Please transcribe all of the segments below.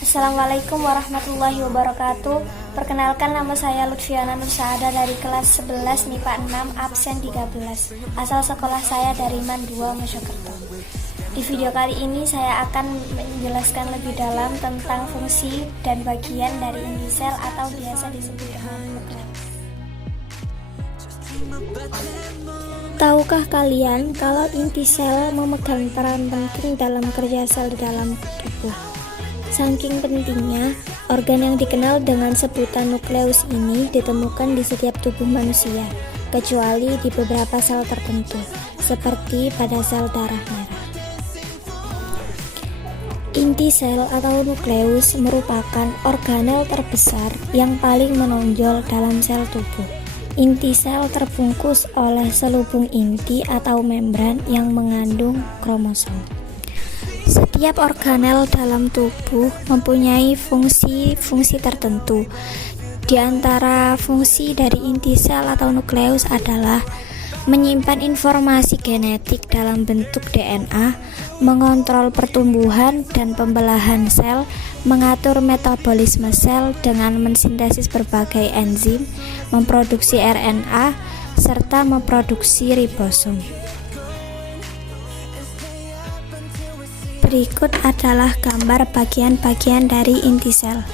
Assalamualaikum warahmatullahi wabarakatuh. Perkenalkan, nama saya Lutfiana Nursaada dari kelas 11 MIPA 6 absen 13. Asal sekolah saya dari MAN 2 Mojokerto. Di video kali ini saya akan menjelaskan lebih dalam tentang fungsi dan bagian dari inti sel atau biasa disebut dengan nukleus. Tahukah kalian kalau inti sel memegang peran penting dalam kerja sel di dalam tubuh? Saking pentingnya, organ yang dikenal dengan sebutan nukleus ini ditemukan di setiap tubuh manusia, kecuali di beberapa sel tertentu, seperti pada sel darah merah. Inti sel atau nukleus merupakan organel terbesar yang paling menonjol dalam sel tubuh. Inti sel terbungkus oleh selubung inti atau membran yang mengandung kromosom. Setiap organel dalam tubuh mempunyai fungsi-fungsi tertentu. Di antara fungsi dari inti sel atau nukleus adalah menyimpan informasi genetik dalam bentuk DNA, mengontrol pertumbuhan dan pembelahan sel, mengatur metabolisme sel dengan mensintesis berbagai enzim, memproduksi RNA, serta memproduksi ribosom. Berikut adalah gambar bagian-bagian dari inti sel.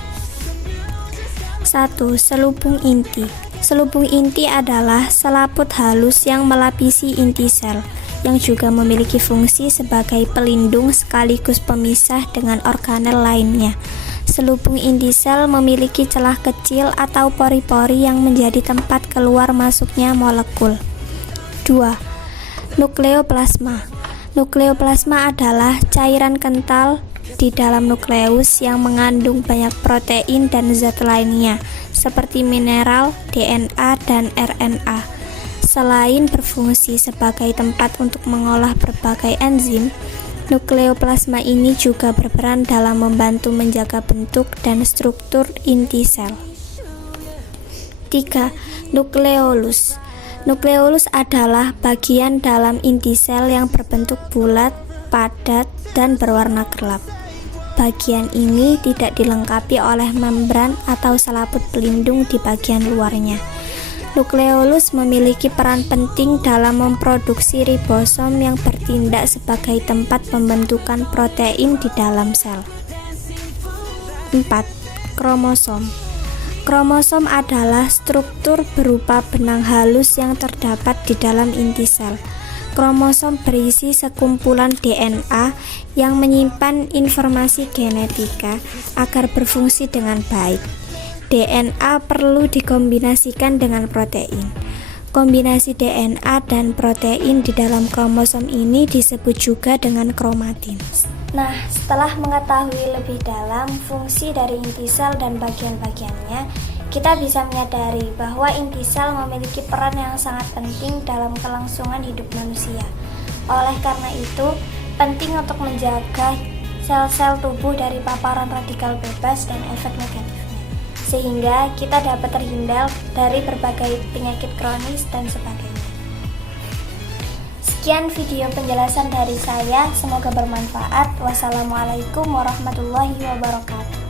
1. Selubung inti. Selubung inti adalah selaput halus yang melapisi inti sel, yang juga memiliki fungsi sebagai pelindung sekaligus pemisah dengan organel lainnya. Selubung inti sel memiliki celah kecil atau pori-pori yang menjadi tempat keluar masuknya molekul. 2. Nukleoplasma. Nukleoplasma adalah cairan kental di dalam nukleus yang mengandung banyak protein dan zat lainnya, seperti mineral, DNA, dan RNA. Selain berfungsi sebagai tempat untuk mengolah berbagai enzim, nukleoplasma ini juga berperan dalam membantu menjaga bentuk dan struktur inti sel. 3. Nukleolus. Nukleolus adalah bagian dalam inti sel yang berbentuk bulat, padat, dan berwarna gelap. Bagian ini tidak dilengkapi oleh membran atau selaput pelindung di bagian luarnya. Nukleolus memiliki peran penting dalam memproduksi ribosom yang bertindak sebagai tempat pembentukan protein di dalam sel. 4. Kromosom. Kromosom adalah struktur berupa benang halus yang terdapat di dalam inti sel. Kromosom berisi sekumpulan DNA yang menyimpan informasi genetika agar berfungsi dengan baik. DNA perlu dikombinasikan dengan protein. Kombinasi DNA dan protein di dalam kromosom ini disebut juga dengan kromatin. Nah, setelah mengetahui lebih dalam fungsi dari inti sel dan bagian-bagiannya, kita bisa menyadari bahwa inti sel memiliki peran yang sangat penting dalam kelangsungan hidup manusia. Oleh karena itu, penting untuk menjaga sel-sel tubuh dari paparan radikal bebas dan efek negatifnya, sehingga kita dapat terhindar dari berbagai penyakit kronis dan sebagainya. Sekian video penjelasan dari saya, semoga bermanfaat. Wassalamualaikum warahmatullahi wabarakatuh.